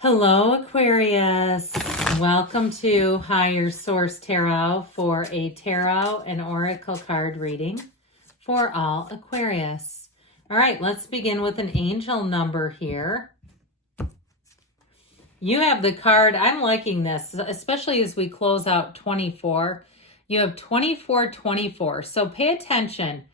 Hello, Aquarius. Welcome to Higher Source Tarot for a tarot and oracle card reading for all Aquarius. All right, let's begin with an angel number here. You have the card, I'm liking this, especially as we close out 24. You have 2424, so pay attention,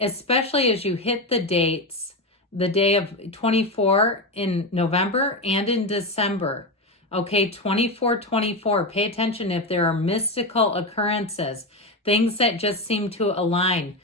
especially as you hit the dates. The day of 24 in November and in December. Okay, 2424. Pay attention if there are mystical occurrences, things that just seem to align.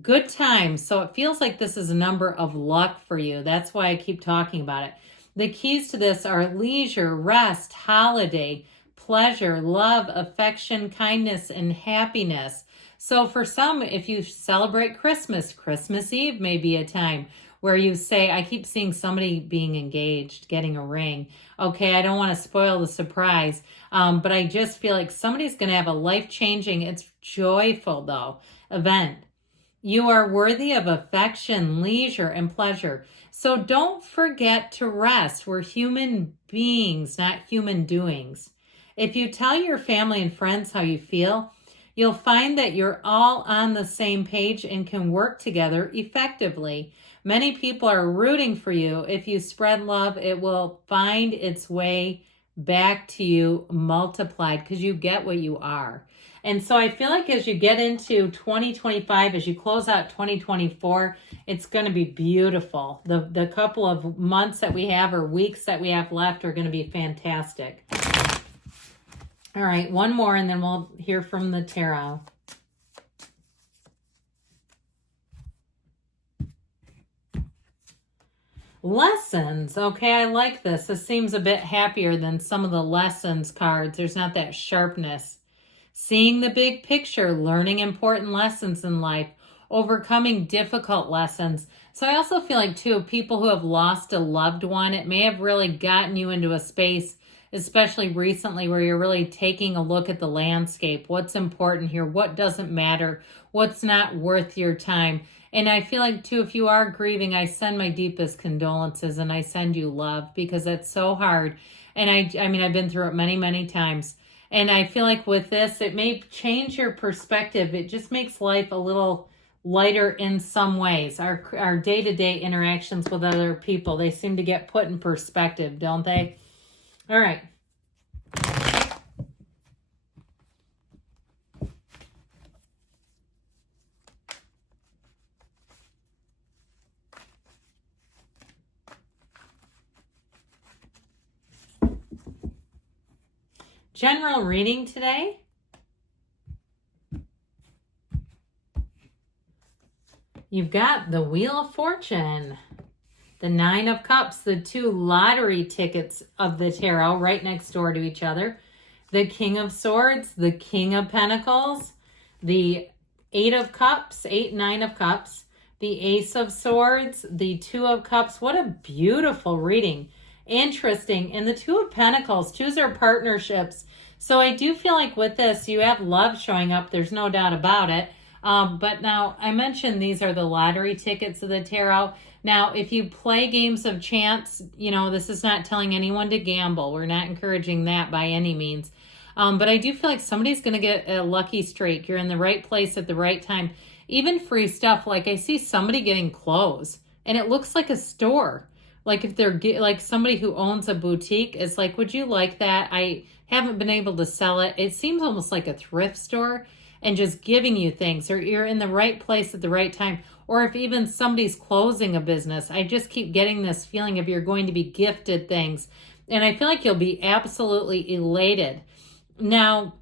Good times. So it feels like this is a number of luck for you. That's why I keep talking about it. The keys to this are leisure, rest, holiday, pleasure, love, affection, kindness, and happiness. So for some, if you celebrate Christmas, Christmas Eve may be a time where you say, I keep seeing somebody being engaged, getting a ring. Okay, I don't want to spoil the surprise, but I just feel like somebody's going to have a life-changing, it's joyful though, event. You are worthy of affection, leisure, and pleasure. So don't forget to rest. We're human beings, not human doings. If you tell your family and friends how you feel, you'll find that you're all on the same page and can work together effectively. Many people are rooting for you. If you spread love, it will find its way back to you multiplied because you get what you are. And so I feel like as you get into 2025, as you close out 2024, it's going to be beautiful. The couple of months that we have or weeks that we have left are going to be fantastic. All right, one more and then we'll hear from the tarot. Lessons. Okay, I like this. This seems a bit happier than some of the lessons cards. There's not that sharpness. Seeing the big picture, learning important lessons in life, overcoming difficult lessons. So I also feel like, too, people who have lost a loved one, it may have really gotten you into a space, especially recently, where you're really taking a look at the landscape. What's important here? What doesn't matter? What's not worth your time? And I feel like, too, if you are grieving, I send my deepest condolences and I send you love because it's so hard. And I mean, I've been through it many, many times. And I feel like with this, it may change your perspective. It just makes life a little lighter in some ways. Our day-to-day interactions with other people, they seem to get put in perspective, don't they? All right. General reading today. You've got the Wheel of Fortune, the Nine of Cups, the two lottery tickets of the tarot right next door to each other, the King of Swords, the King of Pentacles, the Eight of Cups, Nine of Cups, the Ace of Swords, the Two of Cups. What a beautiful reading. Interesting. And the Two of Pentacles, twos are partnerships. So I do feel like with this, you have love showing up. There's no doubt about it. But now I mentioned these are the lottery tickets of the tarot. Now, if you play games of chance, you know, this is not telling anyone to gamble. We're not encouraging that by any means. But I do feel like somebody's going to get a lucky streak. You're in the right place at the right time. Even free stuff. Like I see somebody getting clothes and it looks like a store. Like if they're like somebody who owns a boutique, it's like, would you like that? I haven't been able to sell it. It seems almost like a thrift store and just giving you things, or you're in the right place at the right time. Or if even somebody's closing a business, I just keep getting this feeling of you're going to be gifted things. And I feel like you'll be absolutely elated. Now,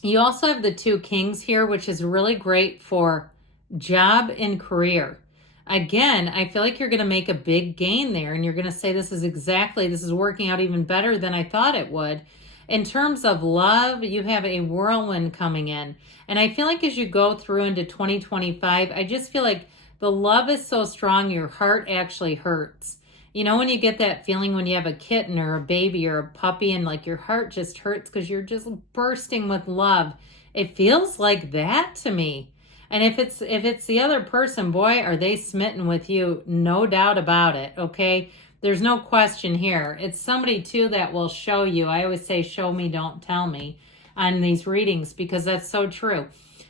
you also have the Two Kings here, which is really great for job and career. Again, I feel like you're going to make a big gain there and you're going to say, this is working out even better than I thought it would. In terms of love, you have a whirlwind coming in. And I feel like as you go through into 2025, I just feel like the love is so strong, your heart actually hurts. You know, when you get that feeling when you have a kitten or a baby or a puppy and like your heart just hurts because you're just bursting with love. It feels like that to me. And if it's the other person, boy, are they smitten with you, no doubt about it, okay? There's no question here. It's somebody too that will show you. I always say, show me, don't tell me on these readings, because that's so true.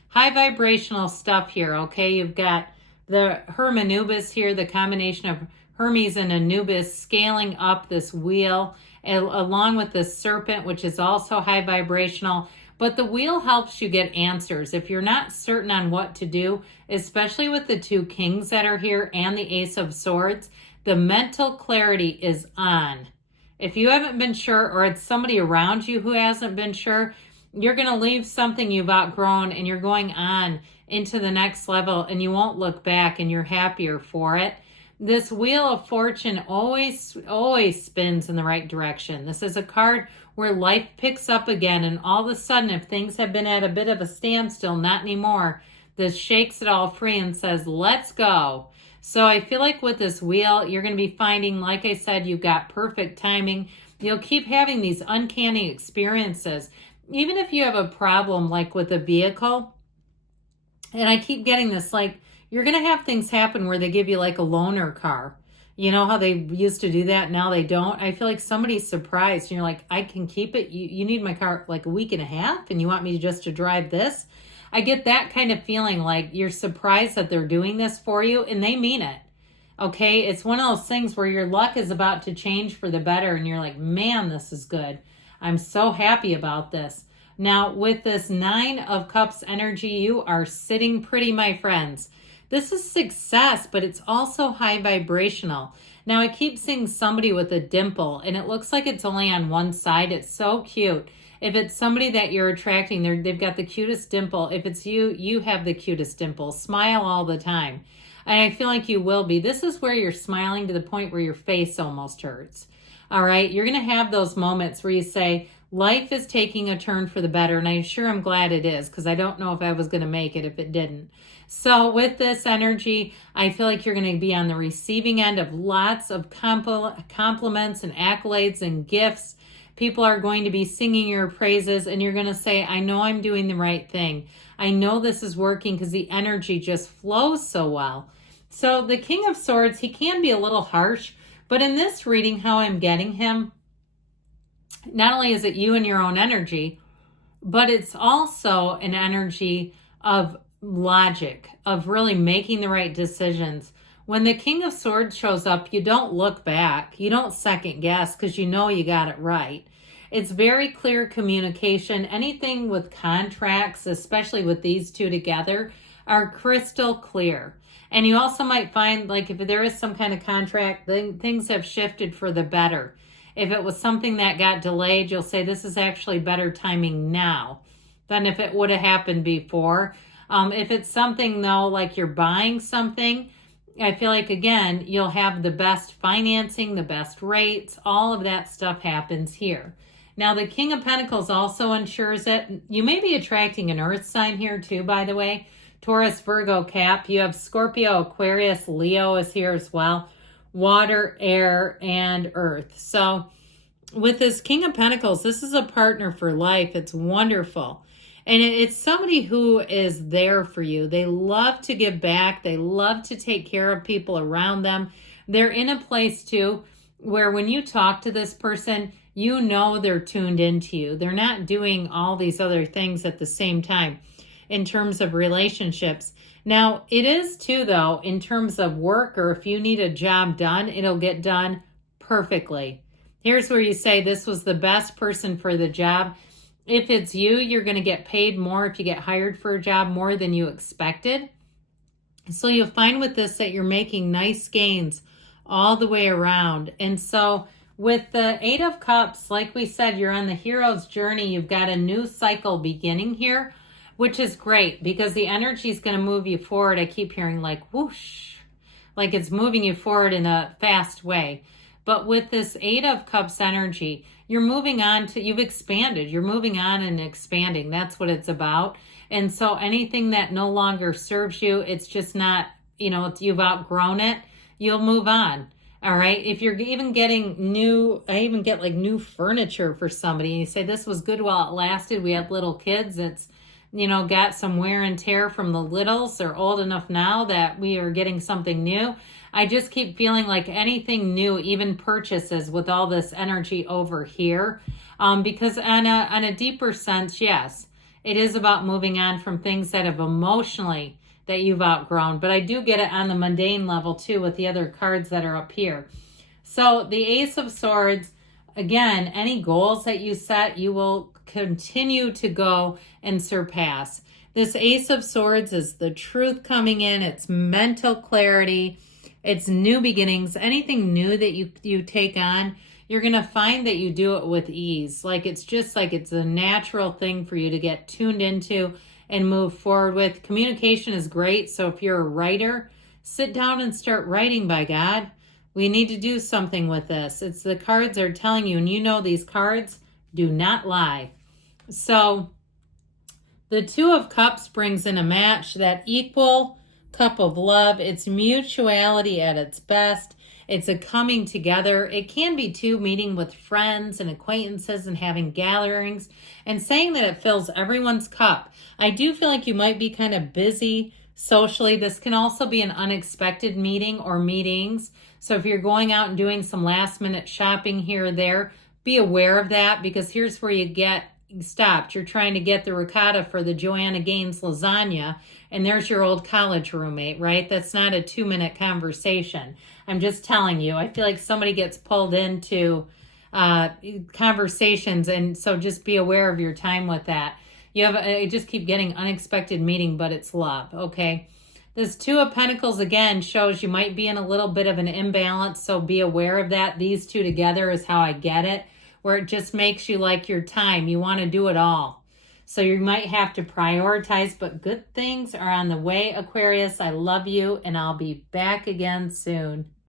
High vibrational stuff here, okay? You've got the Hermanubis here, the combination of Hermes and Anubis scaling up this wheel, along with the serpent, which is also high vibrational. But the wheel helps you get answers. If you're not certain on what to do, especially with the two kings that are here and the Ace of Swords, the mental clarity is on. If you haven't been sure, or it's somebody around you who hasn't been sure, you're going to leave something you've outgrown and you're going on into the next level, and you won't look back, and you're happier for it. This Wheel of Fortune always spins in the right direction. This is a card where life picks up again, and all of a sudden, if things have been at a bit of a standstill, not anymore, this shakes it all free and says, let's go. So I feel like with this wheel, you're going to be finding, like I said, you've got perfect timing. You'll keep having these uncanny experiences. Even if you have a problem like with a vehicle, and I keep getting this, like, you're going to have things happen where they give you like a loaner car. You know how they used to do that? Now they don't. I feel like somebody's surprised. And you're like, I can keep it. You need my car like a week and a half, and you want me just to drive this? I get that kind of feeling, like you're surprised that they're doing this for you, and they mean it. Okay? It's one of those things where your luck is about to change for the better, and you're like, man, this is good. I'm so happy about this. Now, with this 9 of Cups energy, you are sitting pretty, my friends. This is success, but it's also high vibrational. Now, I keep seeing somebody with a dimple, and it looks like it's only on one side. It's so cute. If it's somebody that you're attracting, they've got the cutest dimple. If it's you, you have the cutest dimple. Smile all the time. And I feel like you will be. This is where you're smiling to the point where your face almost hurts. All right? You're going to have those moments where you say, life is taking a turn for the better, and I'm glad it is, because I don't know if I was going to make it if it didn't. So with this energy, I feel like you're going to be on the receiving end of lots of compliments and accolades and gifts. People are going to be singing your praises, and you're going to say, I know I'm doing the right thing. I know this is working, because the energy just flows so well. So the King of Swords, he can be a little harsh, but in this reading, how I'm getting him, not only is it you and your own energy, but it's also an energy of logic, of really making the right decisions. When the King of Swords shows up, you don't look back. You don't second guess, because you know you got it right. It's very clear communication. Anything with contracts, especially with these two together, are crystal clear. And you also might find, like, if there is some kind of contract, then things have shifted for the better. If it was something that got delayed, you'll say, this is actually better timing now than if it would have happened before. If it's something, though, like you're buying something, I feel like, again, you'll have the best financing, the best rates. All of that stuff happens here. Now, the King of Pentacles also ensures it. You may be attracting an earth sign here, too, by the way. Taurus, Virgo, Cap. You have Scorpio, Aquarius, Leo is here as well. Water, air, and earth. So with this King of Pentacles, this is a partner for life. It's wonderful. And it's somebody who is there for you. They love to give back. They love to take care of people around them. They're in a place, too, where when you talk to this person, you know they're tuned into you. They're not doing all these other things at the same time in terms of relationships. Now, it is too, though, in terms of work, or if you need a job done, it'll get done perfectly. Here's where you say this was the best person for the job. If it's you, you're going to get paid more if you get hired for a job, more than you expected. So you'll find with this that you're making nice gains all the way around. And so with the 8 of Cups, like we said, you're on the hero's journey. You've got a new cycle beginning here, which is great because the energy is going to move you forward. I keep hearing like whoosh, like it's moving you forward in a fast way. But with this 8 of Cups energy, you're moving on to, you've expanded. You're moving on and expanding. That's what it's about. And so anything that no longer serves you, it's just not, you've outgrown it, you'll move on. All right. If you're even getting new, I even get like new furniture for somebody and you say, this was good while it lasted. We have little kids. It's, got some wear and tear from the littles. They're old enough now that we are getting something new. I just keep feeling like anything new, even purchases with all this energy over here. Because on a deeper sense, yes, it is about moving on from things that have emotionally that you've outgrown. But I do get it on the mundane level too with the other cards that are up here. So the Ace of Swords, again, any goals that you set, you will continue to go and surpass. This Ace of Swords is the truth coming in. It's mental clarity. It's new beginnings. Anything new that you take on, you're going to find that you do it with ease. Like it's just like it's a natural thing for you to get tuned into and move forward with. Communication is great. So if you're a writer, sit down and start writing, by God. We need to do something with this. It's the cards are telling you, and you know these cards do not lie. So the Two of Cups brings in a match, that equal cup of love. It's mutuality at its best. It's a coming together. It can be too, meeting with friends and acquaintances and having gatherings and saying that it fills everyone's cup. I do feel like you might be kind of busy socially. This can also be an unexpected meeting or meetings. So if you're going out and doing some last minute shopping here or there, be aware of that, because here's where you get stopped. You're trying to get the ricotta for the Joanna Gaines lasagna, and there's your old college roommate, right? That's not a 2-minute conversation. I'm just telling you, I feel like somebody gets pulled into conversations, and so just be aware of your time with that. I just keep getting unexpected meeting, but it's love, okay? This Two of Pentacles, again, shows you might be in a little bit of an imbalance, so be aware of that. These two together is how I get it, where it just makes you like your time. You want to do it all. So you might have to prioritize, but good things are on the way, Aquarius. I love you, and I'll be back again soon.